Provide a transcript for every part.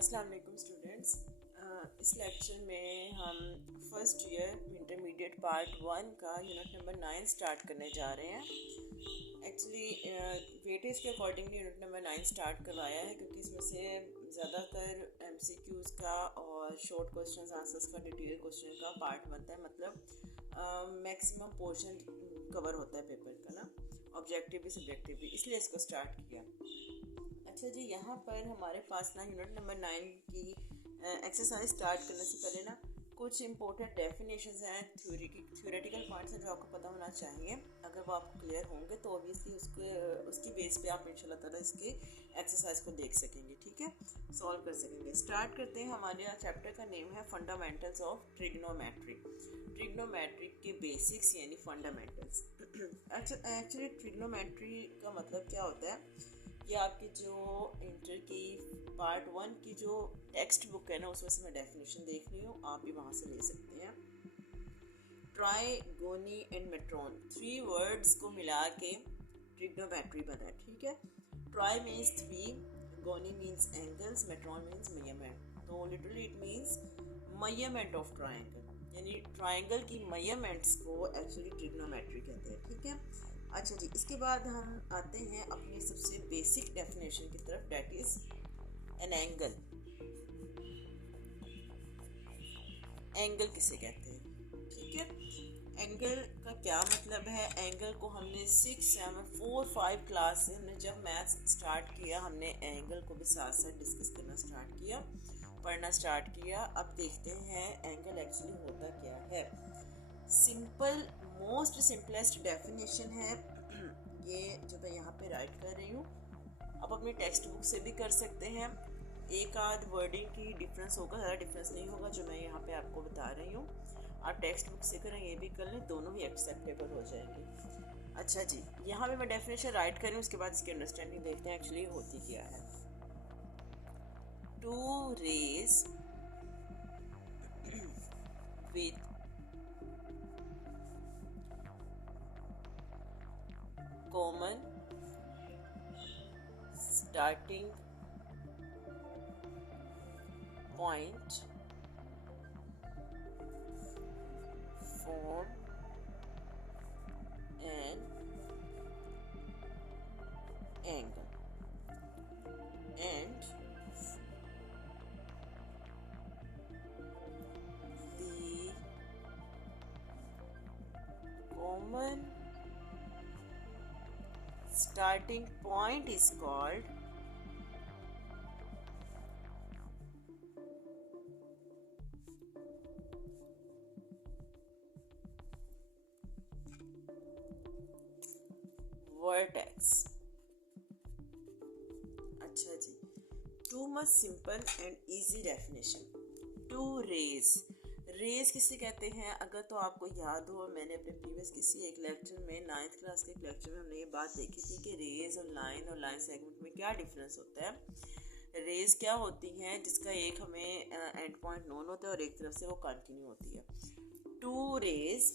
अस्सलाम वालेकुम स्टूडेंट्स। इस लेक्चर में हम फर्स्ट ईयर इंटरमीडिएट पार्ट 1 का यूनिट नंबर 9 स्टार्ट करने जा रहे हैं। एक्चुअली वेटेज के अकॉर्डिंगली यूनिट नंबर 9 स्टार्ट करवाया है क्योंकि इसमें से ज़्यादातर MCQs का और शॉर्ट क्वेश्चन आंसर्स का डिटेल क्वेश्चन का पार्ट बनता है, मतलब मैक्सिमम पोर्शन कवर होता है पेपर का ना, ऑब्जेक्टिव भी सब्जेक्टिव भी, इसलिए इसको स्टार्ट किया। अच्छा जी, यहाँ पर हमारे पास ना यूनिट नंबर 9 की एक्सरसाइज स्टार्ट करने से पहले ना कुछ इंपॉर्टेंट डेफिनेशंस हैं, थ्योरेटिकल पॉइंट्स हैं जो आपको पता होना चाहिए। अगर वो आपको क्लियर होंगे तो ऑब्वियसली उसकी बेस पे आप इंशाल्लाह ताला इसके एक्सरसाइज को देख सकेंगे, ठीक है, सॉल्व कर सकेंगे। स्टार्ट करते हैं। हमारे चैप्टर का नेम है फंडामेंटल्स ऑफ ट्रिग्नोमेट्री। ट्रिग्नोमेट्री के बेसिक्स यानी फंडामेंटल्स। एक्चुअली ट्रिग्नोमेट्री का मतलब क्या होता है कि आपकी जो इंटर की पार्ट 1 की जो टेक्स्ट बुक है ना, उसमें से मैं डेफिनेशन देख रही हूँ, आप भी वहाँ से ले सकते हैं। ट्राई, गोनी एंड मेट्रॉन, 3 वर्ड्स को मिला के ट्रिग्नोमेट्री बना है, ठीक है। ट्राई मीन्स 3, गोनी मीन्स एंगल्स, मेट्रॉन मीन्स मेजरमेंट। तो literally it means measurement of triangle, यानी ट्राइंगल की मेजरमेंट्स को एक्चुअली ट्रिग्नोमेट्री कहते हैं, ठीक है। अच्छा जी, इसके बाद हम आते हैं अपनी सबसे बेसिक डेफिनेशन की तरफ, that is an angle. Angle किसे कहते हैं, ठीक है। एंगल का क्या मतलब है? एंगल को हमने 6, 7, 4, 5 क्लास से हमने जब मैथ्स स्टार्ट किया, हमने एंगल को भी साथ साथ डिस्कस करना स्टार्ट किया, पढ़ना स्टार्ट किया। अब देखते हैं एंगल एक्चुअली होता क्या है। सिंपल, मोस्ट सिंपलेस्ट डेफिनेशन है ये जो मैं यहाँ पे राइट कर रही हूँ। आप अपनी टेक्स्ट बुक से भी कर सकते हैं। एक आध वर्डिंग की डिफरेंस होगा, ज़्यादा डिफरेंस नहीं होगा जो मैं यहाँ पे आपको बता रही हूँ। आप टेक्स्ट बुक से करें, ये भी कर लें, दोनों ही एक्सेप्टेबल हो जाएंगे। अच्छा जी, यहाँ पे मैं डेफिनेशन राइट कर रही हूँ, उसके बाद इसकी अंडरस्टैंडिंग देखते हैं एक्चुअली होती क्या है। 2 rays with common starting point form an angle and the common starting point is called vertex। अच्छा जी, too much simple and easy definition. 2 rays, rays किसे कहते हैं? अगर तो आपको याद हो, मैंने अपने प्रीवियस किसी एक लेक्चर में 9th क्लास के एक लेक्चर में हमने ये बात देखी थी कि रेज और लाइन सेगमेंट में क्या डिफरेंस होता है। रेज क्या होती हैं जिसका एक हमें एंड पॉइंट नोन होता है और एक तरफ से वो कंटिन्यू होती है। 2 रेज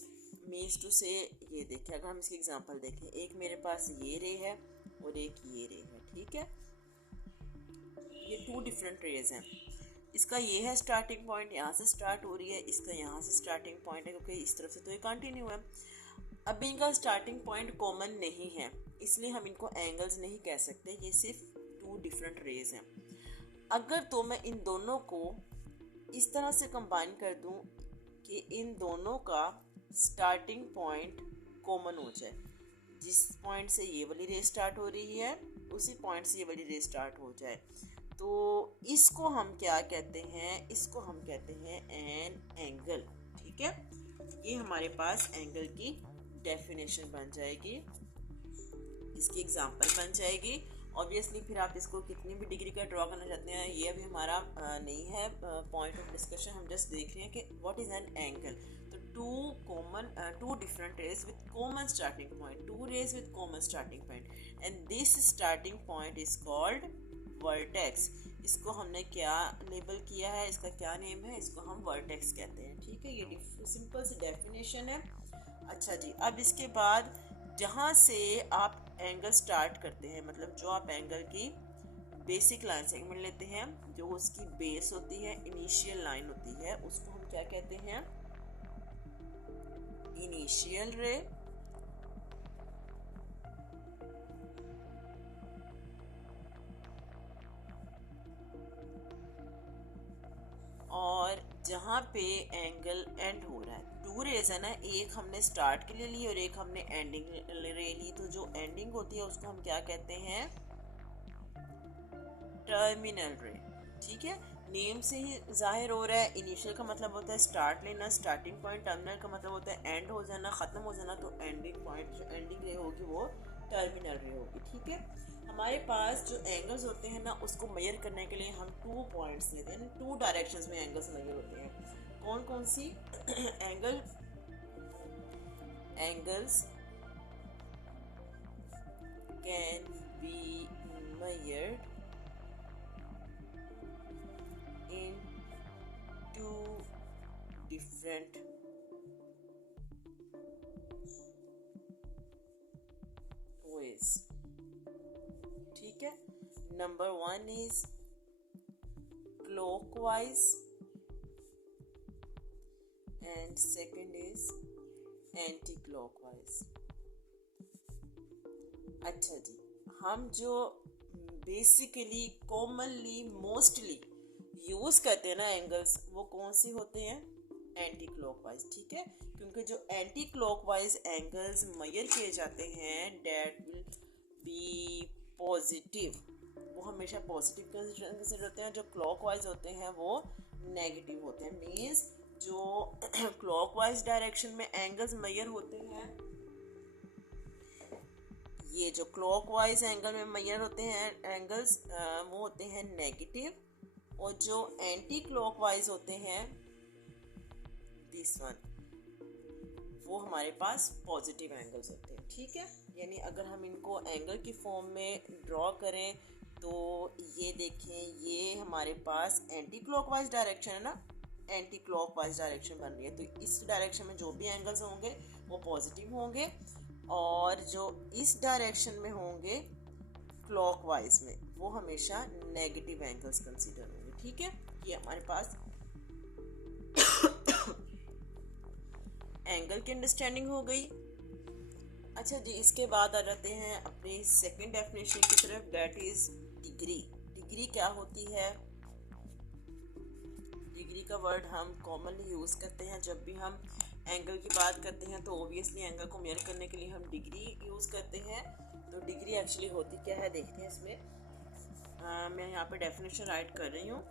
मीन्स टू से, ये देखिए अगर हम इसकी एग्जांपल देखें, एक मेरे पास ये रे है और एक ये रे है, ठीक है। ये 2 डिफरेंट रेज हैं। इसका ये है स्टार्टिंग पॉइंट, यहाँ से स्टार्ट हो रही है, इसका यहाँ से स्टार्टिंग पॉइंट है क्योंकि इस तरफ से तो ये कंटिन्यू है। अब इनका स्टार्टिंग पॉइंट कॉमन नहीं है, इसलिए हम इनको एंगल्स नहीं कह सकते, ये सिर्फ 2 डिफरेंट रेज हैं। अगर तो मैं इन दोनों को इस तरह से कंबाइन कर दूं कि इन दोनों का स्टार्टिंग पॉइंट कॉमन हो जाए, जिस पॉइंट से ये वाली रे स्टार्ट हो रही है उसी पॉइंट से ये वाली रे स्टार्ट हो जाए, तो इसको हम क्या कहते हैं? इसको हम कहते हैं एन एंगल, ठीक है। ये हमारे पास एंगल की डेफिनेशन बन जाएगी, इसकी एग्जांपल बन जाएगी। ऑब्वियसली फिर आप इसको कितनी भी डिग्री का ड्रॉ करना चाहते हैं, ये अभी हमारा नहीं है पॉइंट ऑफ डिस्कशन, हम जस्ट देख रहे हैं कि व्हाट इज एन एंगल। तो 2 different rays with common starting point, 2 rays with common starting point, and this starting point is called vertex. इसको हमने क्या लेबल किया है, इसका क्या नेम है? इसको हम वर्टेक्स कहते हैं, ठीक है। ये सिंपल सी डेफिनेशन है। अच्छा जी, अब इसके बाद जहाँ से आप एंगल स्टार्ट करते हैं, मतलब जो आप एंगल की बेसिक लाइन सेगमेंट लेते हैं, जो उसकी बेस होती है, इनिशियल लाइन होती है, उसको हम क्या कहते हैं? इनिशियल रे। और जहाँ पे एंगल एंड हो रहा है, टू रेज है ना, एक हमने स्टार्ट के लिए ली और एक हमने एंडिंग रे ली, तो जो एंडिंग होती है उसको हम क्या कहते हैं? टर्मिनल रे। ठीक है, नेम से ही जाहिर हो रहा है, इनिशियल का मतलब होता है स्टार्ट लेना, स्टार्टिंग पॉइंट, टर्मिनल का मतलब होता है एंड हो जाना, ख़त्म हो जाना, तो एंडिंग पॉइंट जो एंडिंग रे होगी वो टर्मिनल रे होगी। ठीक है, हमारे पास जो एंगल्स होते हैं ना, उसको मेजर करने के लिए हम 2 पॉइंट्स लेते हैं, 2 डायरेक्शंस में एंगल्स मेजर होते हैं। कौन कौन सी? Angles can be measured in 2 different ways। ठीक है, number 1 is clockwise and second is anti-clockwise। अच्छा जी, हम जो बेसिकली कॉमनली मोस्टली यूज करते हैं ना एंगल्स, वो कौन सी होते हैं? Anti clockwise. ठीक है, क्योंकि जो एंटी क्लॉकवाइज एंगल्स मेजर किए जाते हैं डेट विल बी पॉजिटिव, वो हमेशा पॉजिटिव कंसिडर होते हैं। जो क्लॉकवाइज होते हैं वो नेगेटिव होते हैं। मीन्स जो क्लॉकवाइज डायरेक्शन में एंगल्स मेजर होते हैं, ये जो क्लॉकवाइज एंगल में मेजर होते हैं एंगल्स, वो होते हैं नेगेटिव, और जो एंटी क्लॉकवाइज होते हैं, दिस वन, वो हमारे पास पॉजिटिव एंगल्स होते हैं। ठीक है, यानी अगर हम इनको एंगल की फॉर्म में ड्रॉ करें तो ये देखें, ये हमारे पास एंटी क्लॉकवाइज डायरेक्शन है ना, एंटी क्लॉकवाइज डायरेक्शन बन रही है, तो इस डायरेक्शन में जो भी एंगल्स होंगे वो पॉजिटिव होंगे, और जो इस डायरेक्शन में होंगे क्लॉकवाइज में, वो हमेशा नेगेटिव एंगल्स कंसीडर होंगे। ठीक है, ये हमारे पास एंगल की अंडरस्टैंडिंग हो गई। अच्छा जी, इसके बाद आ जाते हैं अपनी सेकंड डेफिनेशन की तरफ, डेट इज डिग्री। डिग्री क्या होती है? डिग्री का वर्ड हम कॉमनली यूज करते हैं जब भी हम एंगल की बात करते हैं, तो ऑब्वियसली एंगल को मेजर करने के लिए हम डिग्री यूज करते हैं। तो डिग्री एक्चुअली होती क्या है देखते हैं इसमें। मैं यहाँ पे डेफिनेशन राइट कर रही हूँ,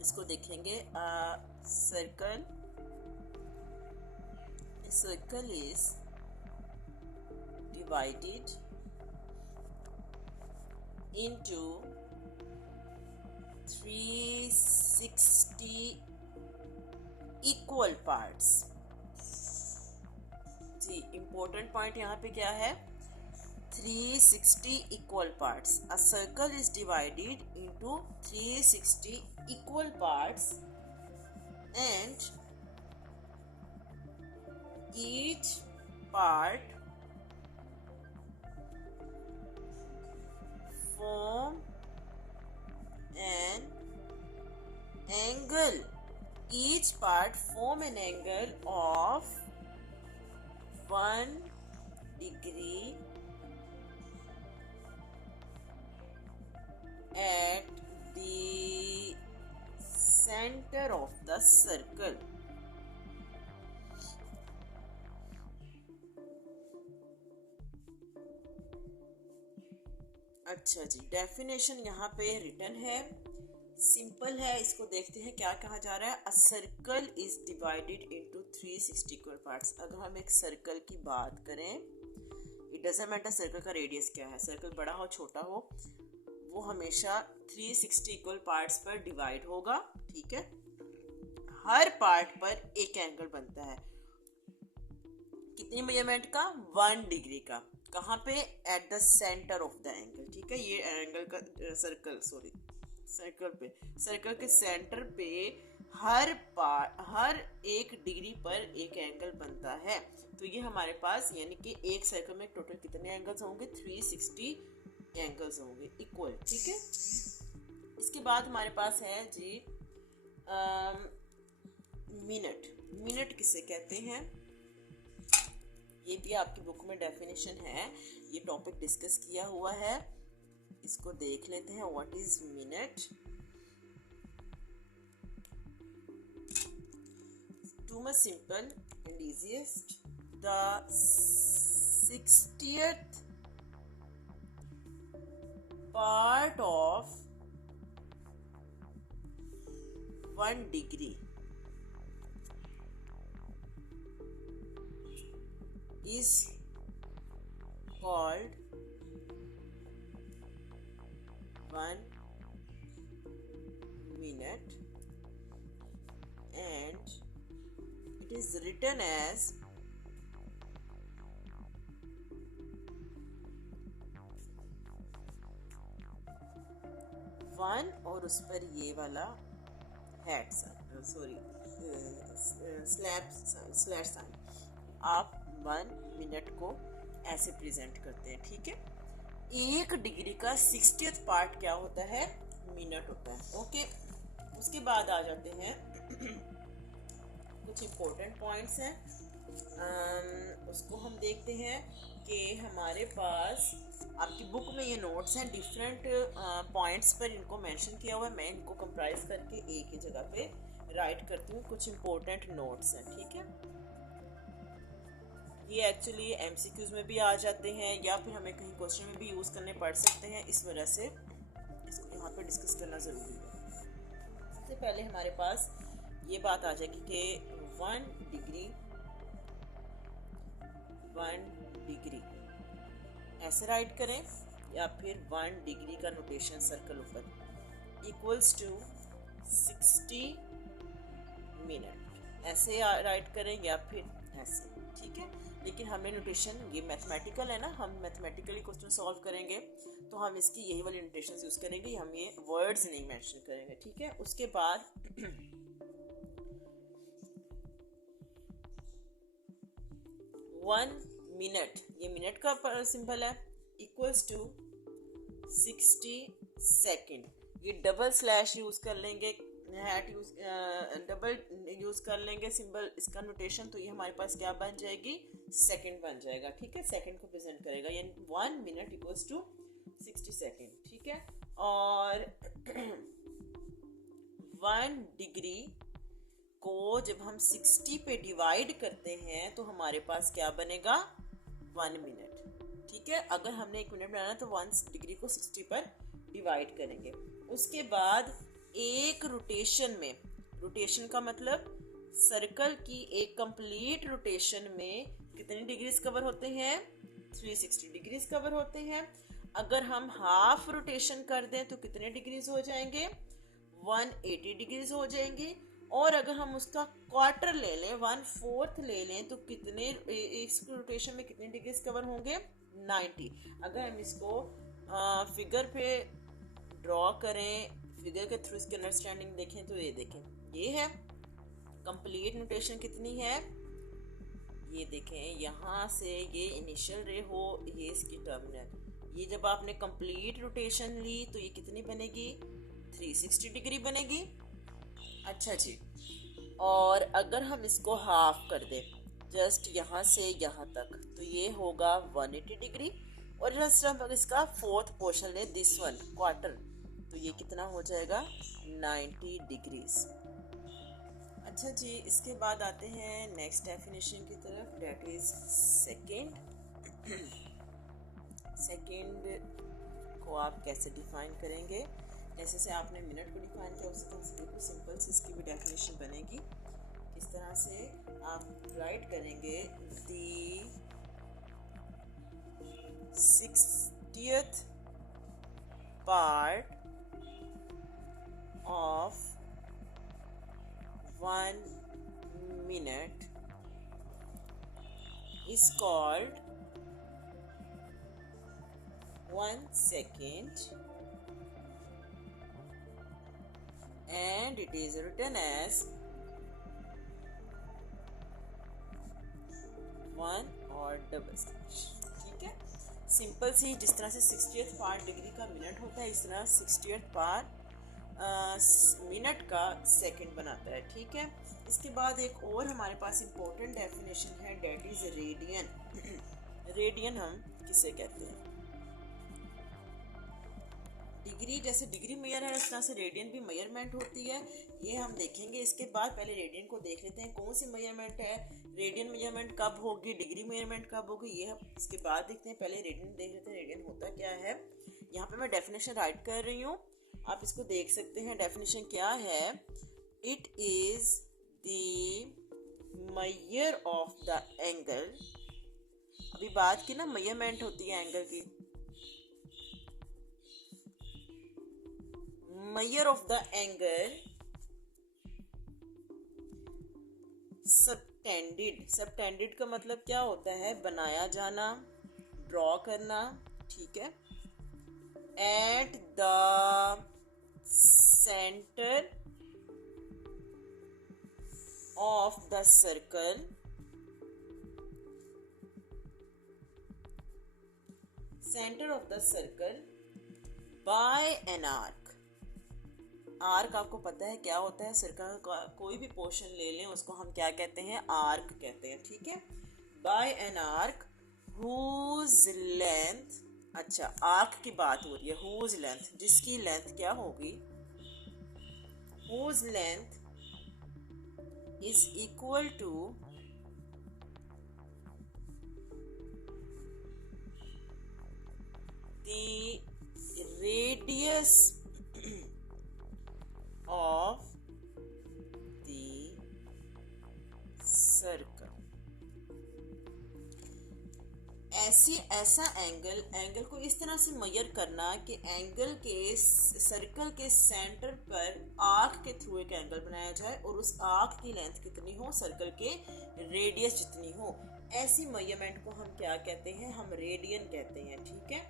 इसको देखेंगे। Circle is divided into 360 equal parts। जी, इम्पोर्टेंट पॉइंट यहाँ पे क्या है? 360 equal parts। A circle is divided into 360 equal parts and each part form an angle. Each part form an angle of 1 degree at the center of the circle। अच्छा जी, definition यहाँ पे written है, simple है। इसको देखते हैं क्या कहा जा रहा है। A circle is divided into 360 equal parts. अगर हम एक सर्कल की बात करें, इट डजंट मैटर सर्कल का रेडियस क्या है, सर्कल बड़ा हो छोटा हो, वो हमेशा 360 इक्वल पार्ट्स पर डिवाइड होगा। ठीक है, हर पार्ट पर एक एंगल बनता है। कितनी मेजरमेंट का? 1 डिग्री का। कहाँ पे? At the centre of the angle. ठीक है, ये एंगल का सर्कल के सेंटर पे हर एक डिग्री पर एक एंगल बनता है। तो ये हमारे पास, यानी कि एक सर्कल में टोटल कितने एंगल्स होंगे? 360 एंगल्स होंगे इक्वल, ठीक है। इसके बाद हमारे पास है जी मिनट। मिनट किसे कहते हैं, ये भी आपकी बुक में डेफिनेशन है, ये टॉपिक डिस्कस किया हुआ है, इसको देख लेते हैं। What is minute? Too much simple and easiest. The 60th part of 1 degree is called 1 minute, and it is written as 1 और उस पर ये वाला hat sign, sorry slash sign. आप 1 मिनट को ऐसे प्रेजेंट करते हैं, ठीक है। 1 डिग्री का 60th पार्ट क्या होता है? मिनट होता है, ओके। उसके बाद आ जाते हैं कुछ इम्पोर्टेंट पॉइंट्स हैं, उसको हम देखते हैं कि हमारे पास आपकी बुक में ये नोट्स हैं, डिफरेंट पॉइंट्स पर इनको मेंशन किया हुआ है। मैं इनको कंप्राइज करके एक ही जगह पे राइट करती हूँ, कुछ इम्पोर्टेंट नोट्स हैं, ठीक है। ये एक्चुअली एमसीक्यूज में भी आ जाते हैं या फिर हमें कहीं क्वेश्चन में भी यूज़ करने पड़ सकते हैं, इस वजह से इसको यहाँ पे डिस्कस करना ज़रूरी है। सबसे पहले हमारे पास ये बात आ जाएगी कि 1 डिग्री ऐसे राइट करें या फिर 1 डिग्री का नोटेशन सर्कल ऊपर इक्वल्स टू 60 मिनट ऐसे राइट करें या फिर ऐसे, ठीक है। लेकिन हमें नोटेशन, ये मैथमेटिकल है ना, हम मैथमेटिकली क्वेश्चन सॉल्व करेंगे तो हम इसकी यही वाली नोटेशन यूज़ करेंगे, हम ये वर्ड्स नहीं मेंशन करेंगे, ठीक है। उसके बाद 1 मिनट, ये मिनट का सिंबल है, इक्वल्स टू 60 सेकेंड। ये डबल स्लैश यूज़ कर लेंगे, हैट यूज डबल यूज़ कर लेंगे सिंबल, इसका नोटेशन, तो ये हमारे पास क्या बन जाएगी? सेकंड बन जाएगा, ठीक है। सेकंड को प्रेजेंट करेगा, यानी 1 मिनट इक्वल्स टू 60 सेकेंड, ठीक है। और 1 डिग्री को जब हम 60 पे डिवाइड करते हैं तो हमारे पास क्या बनेगा? 1 मिनट, ठीक है। अगर हमने 1 मिनट बनाना तो 1 डिग्री को 60 पर डिवाइड करेंगे। उसके बाद एक रोटेशन में, रोटेशन का मतलब सर्कल की एक कंप्लीट रोटेशन में कितनी डिग्रीज कवर होते हैं? 360 डिग्रीज कवर होते हैं। अगर हम हाफ रोटेशन कर दें तो कितने डिग्रीज हो जाएंगे? 180 डिग्रीज हो जाएंगे। और अगर हम उसका क्वार्टर ले लें, 1/4 ले लें, तो कितने, इस रोटेशन में कितने डिग्रीज कवर होंगे? 90। अगर हम इसको फिगर पे ड्रॉ करें, फिगर के थ्रू इसकी अंडरस्टैंडिंग देखें, तो ये देखें, ये है कंप्लीट नोटेशन कितनी है, ये देखें, यहाँ से ये इनिशियल रे हो, ये इसकी टर्मिनल, ये जब आपने कंप्लीट रोटेशन ली तो ये कितनी बनेगी? 360 डिग्री बनेगी। अच्छा जी, और अगर हम इसको हाफ कर दें, जस्ट यहाँ से यहाँ तक, तो ये होगा 180 डिग्री। और जस्ट हम इसका 4th पोर्शन लें, दिस वन क्वार्टर, तो ये कितना हो जाएगा? 90 डिग्रीज। अच्छा जी, इसके बाद आते हैं नेक्स्ट डेफिनेशन की तरफ, डेट इज सेकेंड। सेकेंड को आप कैसे डिफाइन करेंगे? जैसे से आपने मिनट को डिफाइन किया उसी तरह से बिल्कुल सिंपल से इसकी भी डेफिनेशन बनेगी। इस तरह से आप राइट करेंगे, दी 60th part of 1 minute is called 1 second, and it is written as 1 और डबल स्लैश, ठीक है। सिंपल सी, जिस तरह से 60th पार्ट डिग्री का मिनट होता है, इस तरह 60th पार्ट मिनट का सेकंड बनाता है, ठीक है। इसके बाद एक और हमारे पास इम्पोर्टेंट डेफिनेशन है, डेट इज रेडियन। रेडियन हम किसे कहते हैं? डिग्री जैसे डिग्री मेजर है, इस तरह से रेडियन भी मेजरमेंट होती है, ये हम देखेंगे। इसके बाद पहले रेडियन को देख लेते हैं कौन सी मेजरमेंट है, रेडियन मेजरमेंट कब होगी, डिग्री मेजरमेंट कब होगी, ये हम इसके बाद देखते हैं। पहले रेडियन देख लेते हैं, रेडियन होता क्या है। यहाँ पे मैं डेफिनेशन राइट कर रही हूँ, आप इसको देख सकते हैं। डेफिनेशन क्या है? It is the measure of the angle. अभी बात की ना, मेजरमेंट होती है एंगल की। Measure of the angle subtended. Subtended का मतलब क्या होता है? बनाया जाना, ड्रॉ करना, ठीक है। At the centre of the circle, centre of the circle by an arc. Arc आपको पता है क्या होता है? सर्कल का कोई भी पोर्शन ले लें, उसको हम क्या कहते हैं? आर्क कहते हैं, ठीक है। By an arc whose length, अच्छा आर्क की बात हो रही है, हुज लेंथ, जिसकी लेंथ क्या होगी? Whose length is equal to the radius of the circle। ऐसा एंगल को इस तरह से मेजर करना कि एंगल के सर्कल के सेंटर पर आर्क के थ्रू एक एंगल बनाया जाए और उस आर्क की लेंथ कितनी हो? सर्कल के रेडियस जितनी हो। ऐसी मेजरमेंट को हम क्या कहते हैं? हम रेडियन कहते हैं, ठीक है।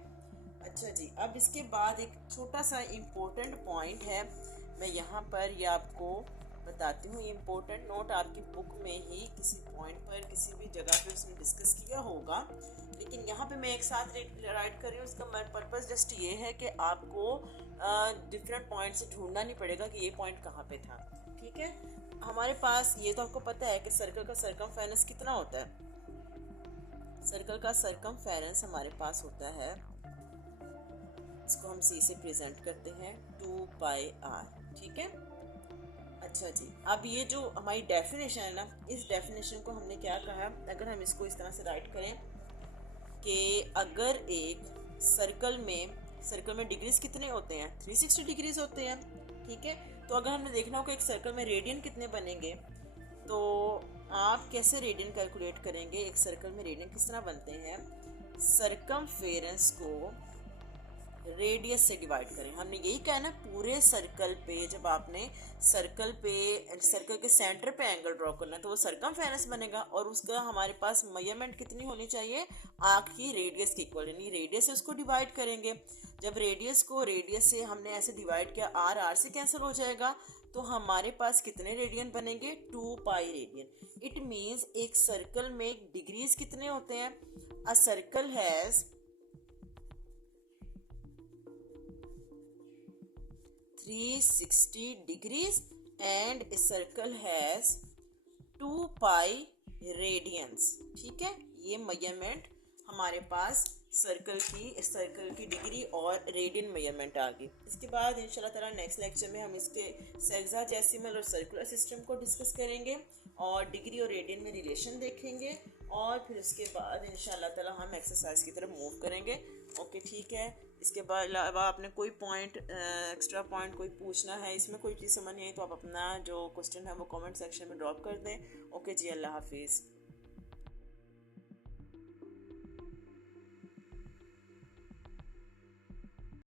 अच्छा जी, अब इसके बाद एक छोटा सा इम्पोर्टेंट पॉइंट है, मैं यहाँ पर ये आपको बताती हूँ। ये इम्पोर्टेंट नोट आपकी बुक में ही किसी पॉइंट पर किसी भी जगह पे उसने डिस्कस किया होगा, लेकिन यहाँ पे मैं एक साथ राइट कर रही हूँ। इसका पर्पस जस्ट ये है कि आपको डिफरेंट पॉइंट से ढूंढना नहीं पड़ेगा कि ये पॉइंट कहाँ पे था, ठीक है। हमारे पास ये तो आपको पता है कि सर्कल का सरकमफेरेंस कितना होता है। सर्कल का सरकमफेरेंस हमारे पास होता है, इसको हम सी से प्रेजेंट करते हैं 2πr, ठीक है। अच्छा जी, अब ये जो हमारी डेफिनेशन है ना, इस डेफिनेशन को हमने क्या कहा? अगर हम इसको इस तरह से राइट करें कि अगर एक सर्कल में डिग्रीज कितने होते हैं? 360 डिग्रीज होते हैं, ठीक है। तो अगर हमने देखना हो कि एक सर्कल में रेडियन कितने बनेंगे, तो आप कैसे रेडियन कैलकुलेट करेंगे? एक सर्कल में रेडियन किस तरह बनते हैं? सरकमफेरेंस को रेडियस से डिवाइड करें। हमने यही कहा ना, पूरे सर्कल पे जब आपने सर्कल के सेंटर पे एंगल ड्रॉ करना है तो वो सरकमफेरेंस बनेगा, और उसका हमारे पास मेजरमेंट कितनी होनी चाहिए? आर्क की रेडियस की इक्वल, यानी रेडियस से उसको डिवाइड करेंगे। जब रेडियस से हमने ऐसे डिवाइड किया, आर से कैंसिल हो जाएगा, तो हमारे पास कितने रेडियन बनेंगे? 2π रेडियन। इट मीन्स एक सर्कल में डिग्रीज कितने होते हैं? A circle has 360 degrees and a circle has 2π radians, ठीक है। ये मेजरमेंट हमारे पास सर्कल की डिग्री और रेडियन मेजरमेंट आ गई। इसके बाद इंशाल्लाह ताला नेक्स्ट लेक्चर में हम इसके सेक्साडेसिमल और सर्कुलर सिस्टम को डिस्कस करेंगे और डिग्री और रेडियन में रिलेशन देखेंगे, और फिर उसके बाद इंशाल्लाह ताला हम एक्सरसाइज की तरफ मूव करेंगे। ओके, ठीक है। इसके बाद अलावा आपने कोई पॉइंट एक्स्ट्रा पॉइंट कोई पूछना है, इसमें कोई चीज़ समझ नहीं आई, तो आप अपना जो क्वेश्चन है वो कमेंट सेक्शन में ड्रॉप कर दें। ओके जी, अल्लाह हाफिज़।